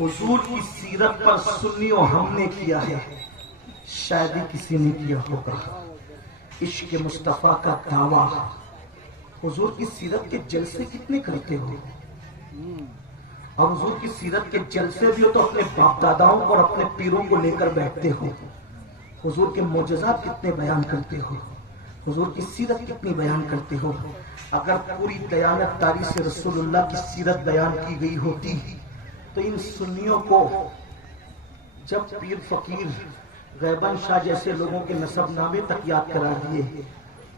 حضور کی سیرت پر سنیو ہم نے کیا ہے، شاید ہی کسی نے کیا ہوگا۔ عشق مصطفیٰ کا دعویٰ، حضور کی سیرت کے جلسے کتنے کرتے ہو؟ اور حضور کی سیرت کے جلسے بھی ہو تو اپنے باپ داداؤں کو اور اپنے پیروں کو لے کر بیٹھتے ہو۔ حضور کے معجزات کتنے بیان کرتے ہو، حضور کی سیرت کتنی بیان کرتے ہو۔ اگر پوری دیانت داری سے رسول اللہ کی سیرت بیان کی گئی ہوتی تو ان سنیوں کو جب پیر فقیر غیبن شاہ جیسے لوگوں کے نسب نامے تک یاد کرا دیے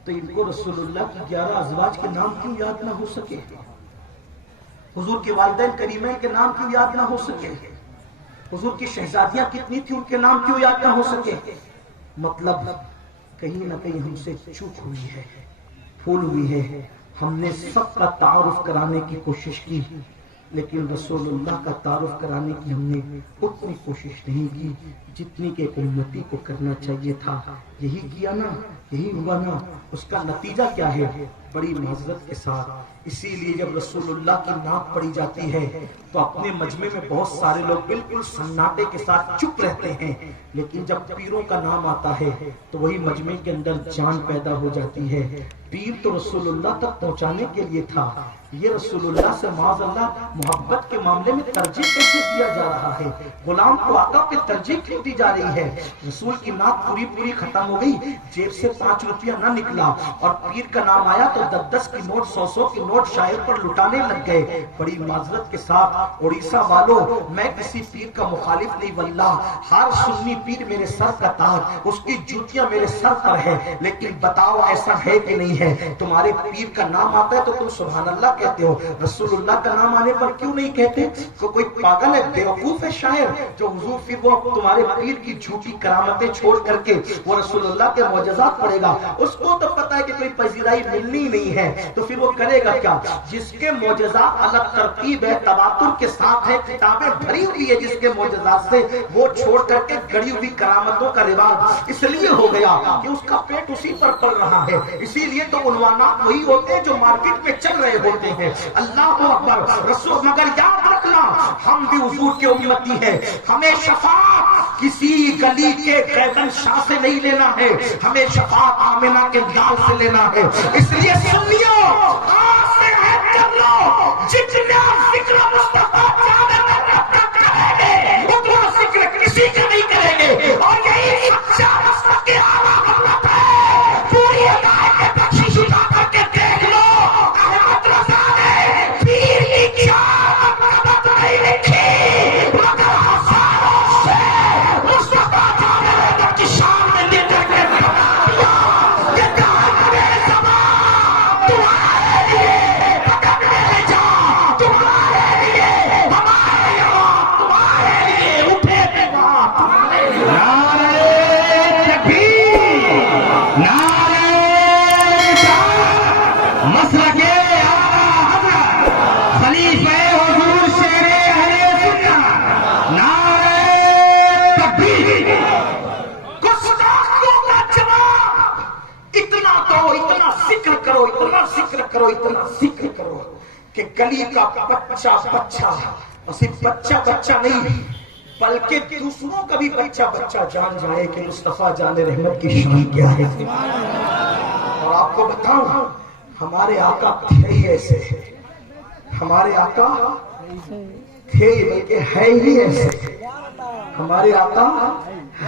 تو ان کو رسول اللہ کی 11 ازواج کے نام کیوں یاد نہ ہو سکے؟ حضور کے والدین کریمین کے نام کیوں یاد نہ ہو سکے؟ حضور کی شہزادیاں کتنی تھی، ان کے نام کیوں یاد نہ ہو سکے؟ مطلب کہیں نہ کہیں ہم سے چوک ہوئی ہے، بھول ہوئی ہے۔ ہم نے سب کا تعارف کرانے کی کوشش کی لیکن رسول اللہ کا تعارف کرانے کی ہم نے اتنی کوشش نہیں کی جتنی کہ ایک امتی کو کرنا چاہیے تھا۔ یہی کیا نا، یہی ہوا نا۔ اس کا نتیجہ کیا ہے؟ بڑی معذرت کے ساتھ اسی لیے جب رسول اللہ کی نعت پڑھی جاتی ہے تو اپنے مجمع میں بہت سارے لوگ بالکل سناٹے کے ساتھ چپ رہتے ہیں، لیکن جب پیروں کا نام آتا ہے تو وہی مجمع کے اندر جان پیدا ہو جاتی ہے۔ پیر تو رسول اللہ تک پہنچانے کے لیے تھا، یہ رسول اللہ سے معاذ اللہ محبت کے معاملے میں ترجیح کیسے دیا جا رہا ہے؟ غلام کو آقا پہ ترجیح کیوں دی جا رہی ہے؟ رسول کی نعت پوری ختم ہو گئی، جیب سے 5 روپیہ نہ نکلا اور پیر کا نام آیا تو 10 کی نوٹ 100 کی نوٹ شاعر پر لٹانے لگ گئے۔ بڑی معذرت کے ساتھ اڑیسہ والوں، میں کسی پیر کا مخالف نہیں، واللہ ہر سنی پیر میرے سر کا تاج، اس کی جوتیاں میرے سر پر ہے، لیکن بتاؤ ایسا ہے کہ نہیں ہے؟ تمہارے پیر کا نام آتا ہے تو تم سبحان اللہ کہتے ہو، رسول اللہ کا نام آنے پر کیوں نہیں کہتے؟ کوئی پاگل ہے، بیوقوف ہے شاعر جو حضور پھر وہ تمہارے پیر کی جھوٹی کرامتیں چھوڑ کر کے وہ رسول اللہ کے معجزات پڑھے گا؟ اس کو تو پتا ہے کہ کوئی پذیرائی ملنی نہیں ہے تو پھر وہ کرے گا کیا؟ جس کے معجزات الگ ترتیب ہے، تواتر کے ساتھ ہے، کتابیں بھری ہوئی ہے جس کے معجزات سے، وہ چھوڑ کر کے گڑی ہوئی کرامتوں کا رواج اس لیے ہو گیا کہ اس کا پیٹ اسی پر پڑ رہا ہے۔ اسی لیے تو عنوانات وہی ہوتے ہیں جو مارکیٹ میں چل رہے ہوتے ہیں۔ اللہ اکبر رسول، مگر یاد رکھنا ہم بھی حضور کے امتی ہیں، ہمیں شفاعت کسی گلی کے غیبن شاہ سے نہیں لینا ہے، ہمیں شفاعت آمنہ کے لال سے لینا ہے۔ اس لیے سنیو، آج سے عہد کر لو، جتنا ذکر مصطفیٰ کریں گے اتنا ذکر کسی کا نہیں کریں گے، اور یہی سچا مسلک کے اعلیٰ حضرت ہے۔ پوری ہدایت کے بخشش اٹھا کر کے دیکھ لو، احمد رضا نے پیر کی کیا مرتبت نہیں لکھی، مگر ہزاروں سے مصطفیٰ جان رحمت کی شان میں دل کر کے بنا دیا کہ دامن زمان تمہارے لیے، قدم لے جا تمہارے لیے، ہمارے یہاں تمہارے لیے، اٹھے تھے وہاں تمہارے لیے۔ نعرہ تکبیر، نعرہ مسلک اعلیٰ حضرت خلیفہ حضور شیر اہل سنت، نعرہ تکبیر۔ گستاخوں کا جواب، اتنا تو اتنا ذکر کرو، اتنا ذکر کرو، اتنا ذکر کرو کہ گلی کا بچہ اور صرف بچہ نہیں بلکہ دوسروں کا بھی بچہ جان جائے کہ مصطفیٰ جان رحمت کی شان کیا ہے۔ اور آپ کو بتاؤں، ہمارے آقا تھے ہی ایسے، ہمارے آقا تھے بلکہ ہے ہی ایسے، ہمارے آقا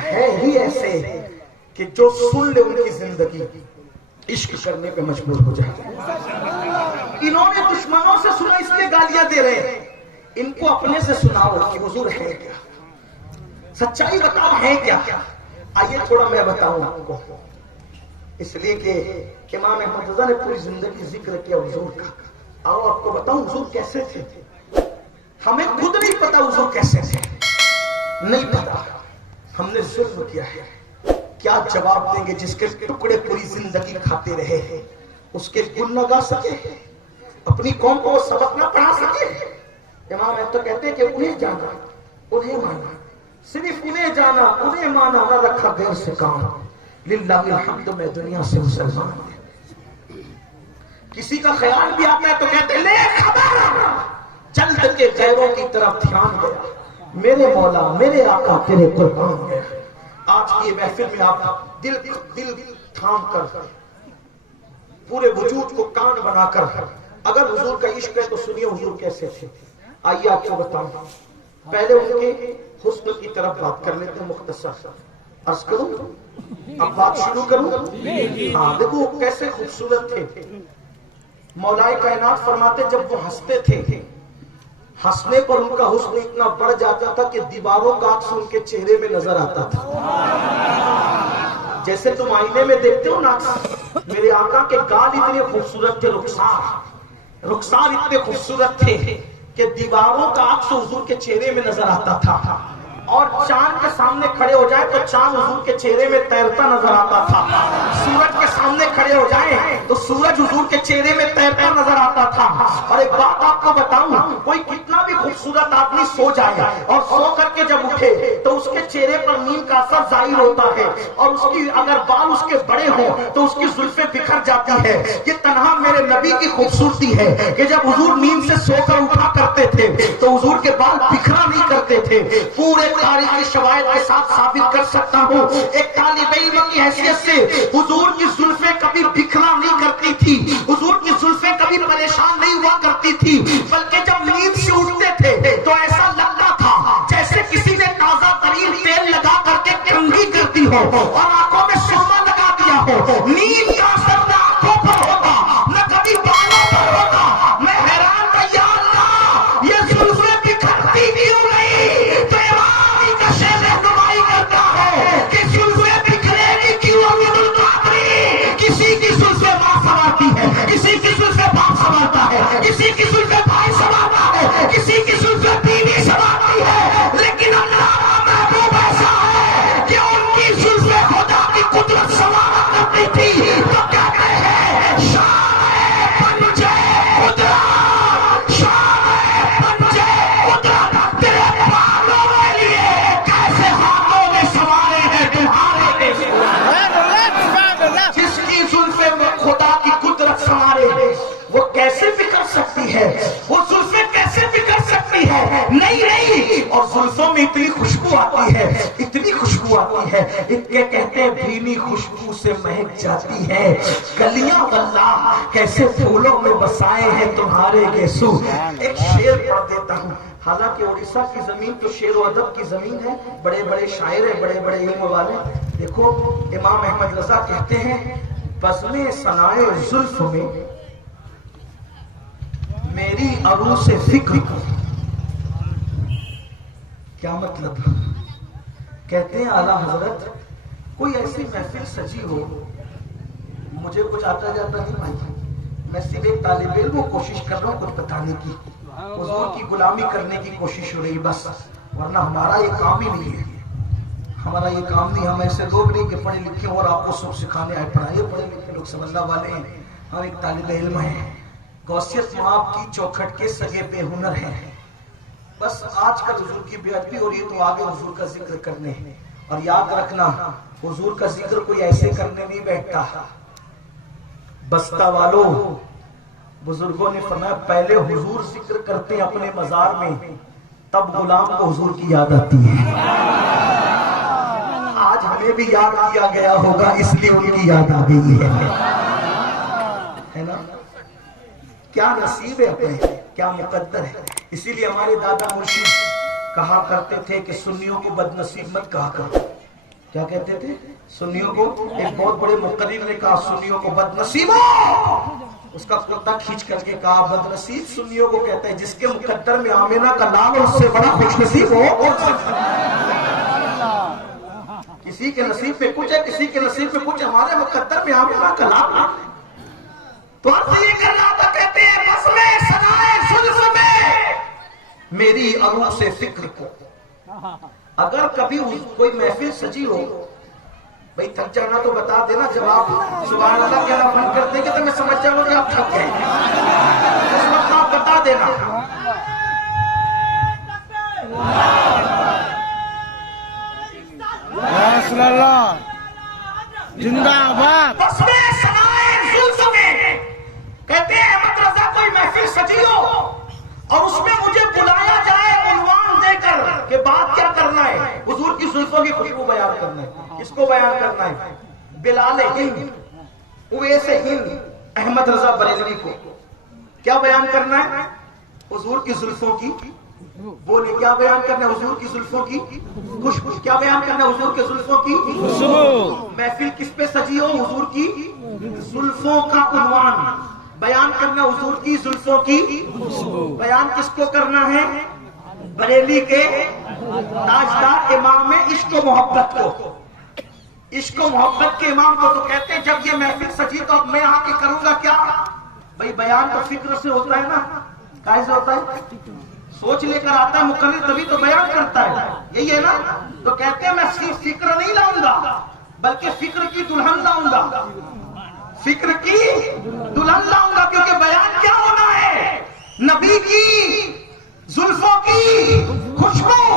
ہے ہی ایسے کہ جو سن لے ان کی زندگی عشق کرنے پہ مجبور ہو جائے۔ انہوں نے دشمنوں سے سنا اس لیے گالیاں دے رہے ہیں، ان کو اپنے سے سناؤ کہ حضور ہے کیا، سچائی بتاؤ ہے کیا۔ آئیے تھوڑا میں بتاؤں آپ کو، اس لیے کہ امام احمد رضا نے پوری زندگی ذکر کیا حضور کا۔ آؤ آپ کو بتاؤں حضور کیسے تھے، ہمیں خود نہیں پتا حضور کیسے تھے، نہیں پتا، ہم نے ظلم کیا ہے۔ کیا جواب دیں گے جس کے ٹکڑے پوری زندگی کھاتے رہے ہیں، اس کے گل نہ گا سکے، اپنی قوم کو وہ سبق نہ پڑھا سکے۔ امام احمد تو کہتے ہیں کہ انہیں جانا، انہیں مانا، صرف انہیں جانا، انہیں مانا، نہ رکھا غیر سے کام۔ للہ الحمد میں دنیا سے مسلمان ہوں۔ کسی کا خیال بھی آتا ہے تو کہتے لے خبر، جلد کے غیروں کی طرف دھیان گیا، میرے مولا میرے آقا تیرے قربان ہے۔ آج کی یہ محفل میں آپ دل تھام کر پورے وجود کو کان بنا کر اگر حضور کا عشق ہے تو سنیے حضور کیسے تھے۔ آئیے آپ کو بتاؤں، پہلے ان کے حسن کی طرف بات کر لیتے ہیں، مختصر عرض کروں، اب بات شروع کروں۔ ہاں دیکھو کیسے خوبصورت تھے۔ مولا کائنات فرماتے جب وہ ہنستے تھے، ہنسنے پر ان کا حسن اتنا بڑھ جاتا تھا کہ دیواروں کا عکس ان کے چہرے میں نظر آتا تھا۔ جیسے تم آئینے میں دیکھتے ہو نا، میرے آقا کے گال اتنے خوبصورت تھے، رخسار اتنے خوبصورت تھے کہ دیواروں کا عکس حضور کے چہرے میں نظر آتا تھا، اور چاند کے سامنے کھڑے ہو جائے تو چاند حضور کے چہرے میں تیرتا نظر آتا تھا، سورج کے سامنے کھڑے ہو جائیں تو سورج حضور کے چہرے میں تیرتا نظر آتا تھا۔ اور ایک بات آپ کو بتاؤں، کوئی کتنا بھی خوبصورت آدمی سو جائے اور سو کر کے جب اٹھے تو اس کے چہرے پر نیند کا اثر ظاہر ہوتا ہے، اور اس کی اگر بال اس کے بڑے ہوں تو اس کی زلفیں بکھر جاتی ہے۔ یہ تنہا میرے نبی کی خوبصورتی ہے کہ جب حضور نیند سے سو کر اٹھا کرتے تھے تو حضور کے بال بکھرا نہیں کرتے تھے۔ پورے تاریخی شواہد کے ساتھ ثابت کر سکتا ہوں، ایک طالب علم کی حیثیت سے حضور کی زلفیں کبھی بکھرا نہیں کرتی تھی، حضور کی زلفیں کبھی پریشان نہیں ہوا کرتی تھی، بلکہ جب نیند سے اٹھتے تھے تو ایسا لگتا تھا جیسے کسی نے تازہ ترین تیل لگا کر کے کنگھی کر دی ہو اور آنکھوں میں سرما لگا دیا ہو۔ نیند کا اثر نہ آنکھوں پر ہوتا نہ کبھی بالوں پر ہوتا۔ میں حیران تھا، یا اللہ یہ زلفیں بکھرتی کیوں نہیں؟ تو کسی کی زلفیں ماں سنوارتی ہے، کسی کی زلفیں باپ سنوارتا ہے، کسی کی زلفیں بھائی سنوارتا ہے، کسی کی زلفیں بیوی سنوارتی ہے، لیکن اللہ کا محبوب ایسا ہے کہ ان کی زلفیں خدا کی قدرت سنوارا کرتی تھی۔ تو کہتے ہیں شان پنجے قدرت، شان پنجے قدرت، تیرے بالوں کے لیے کیسے ہاتھوں میں سوارے ہیں تمہارے دیش۔ جس کی زلفیں خدا کی قدرت سنوارے وہ کیسے بکھر سکتی ہے؟ وہ زلفیں کیسے بکھر سکتی ہے؟ نہیں، اور زلفوں میں اتنی خوشبو آتی ہے، اتنی خوشبو آتی ہے، اتنے کہتے ہیں بھینی خوشبو سے مہک جاتی ہے گلیاں واللہ، کیسے پھولوں میں بسائے ہیں تمہارے یسوع۔ ایک شعر پڑھ دیتا ہوں، حالانکہ اڑیسہ کی زمین تو شعر و ادب کی زمین ہے، بڑے بڑے شاعر ہیں، بڑے بڑے علم والے۔ دیکھو امام احمد رضا کہتے ہیں، بزمِ ثنائے زلف میں میری عروس فکر کو۔ کیا مطلب؟ کہتے ہیں اعلیٰ حضرت کوئی ایسی محفل سجی ہو، مجھے کچھ آتا جاتا نہیں بھائی، میں صرف ایک طالب علم کوشش کر رہا ہوں کچھ بتانے کی، حضور کی غلامی کرنے کی کوشش ہو رہی بس، ورنہ ہمارا یہ کام ہی نہیں ہے، ہمارا یہ کام نہیں۔ ہم ایسے لوگ نہیں کہ پڑھے لکھے اور آپ کو سب سکھانے آئے، پڑھائے پڑھے لکھے لوگ سمجھنے والے ہیں، ہم ایک طالب علم ہیں، غوثیت مآب کی چوکھٹ کے سگے بے ہنر ہیں۔ بس آج کل حضور کی بے ادبی ہو رہی ہے تو آگے حضور کا ذکر کرنے، اور یاد رکھنا حضور کا ذکر کوئی ایسے کرنے نہیں بیٹھتا۔ بستہ والوں بزرگوں نے فرمایا پہلے حضور ذکر کرتے ہیں اپنے مزار میں، تب غلام کو حضور کی یاد آتی ہے۔ آج ہمیں بھی یاد کیا گیا ہوگا اس لیے ان کی یاد آ گئی ہے نا؟ کیا نصیب ہے اپنے، کیا مقدر ہے۔ اسی لیے ہمارے دادا مرشد کہا کرتے تھے کہ سنیوں کو بد نصیب مت کہا کرو۔ کیا کہتے تھے؟ سنیوں کو، ایک بہت بڑے مقرر نے کہا سنیوں کو بد نصیبو، اس کا کرتا کھینچ کر کے کہا بد نصیب سنیوں کو کہتے ہیں جس کے مقدر میں آمینہ کا نام اس سے بڑا خوش نصیب ہو۔ کسی کے نصیب میں کچھ ہے، کسی کے نصیب میں کچھ، ہمارے مقدر میں آمینہ کا نام۔ تو عرض یہ کر رہا تھا، کہتے ہیں بس میں سنائے زلف میں میری عروس فکر کو۔ اگر کبھی کوئی محفل سجی ہو، بھئی تھک جانا تو بتا دینا، جب آپ سبحان اللہ کہنا بند کر دیں گے تو میں سمجھ جاؤں گا کہ آپ تھک گئے، اس وقت آپ بتا دینا۔ رسول اللہ زندہ آباد۔ بس میں سنائے زلف میں، کہتے ہیں احمد رضا کوئی محفل سجی ہو اور اس میں مجھے بلایا جائے عنوان دے کر کہ کہ بات کیا کرنا ہے؟ حضور کی زلفوں کی خوشبو بیان کرنا ہے. کس کو بیان کرنا ہے؟ بلال ہند، اویس ہند، احمد رضا بریلوی کو. کیا بیان کرنا ہے؟ حضور کی زلفوں کی. بولیے کیا بیان کرنا ہے؟ حضور کی زلفوں کی خوشبو. کیا بیان کرنا ہے؟ حضور کے زلفوں کی خوشبو. محفل کس پہ سجی ہو؟ حضور کی زلفوں کا عنوان بیان کرنا. حضور کی زلفوں کی خوشبو بیان کس کو کرنا ہے؟ بریلی کے تاجدار امام عشق و محبت کو. عشق و محبت کے امام کو. تو کہتے ہیں جب یہ محفل سجی تو اب میں آ کے کروں گا کیا؟ بھئی بیان تو فکر سے ہوتا ہے نا. کیسے ہوتا ہے؟ سوچ لے کر آتا ہے مقرر تبھی تو بیان کرتا ہے. یہی ہے نا. تو کہتے ہیں میں صرف فکر نہیں لاؤں گا بلکہ فکر کی دلہن لاؤں گا. فکر کی دلہن لاؤں گا کیونکہ بیان کیا ہونا ہے؟ نبی کی زلفوں کی خوشبو.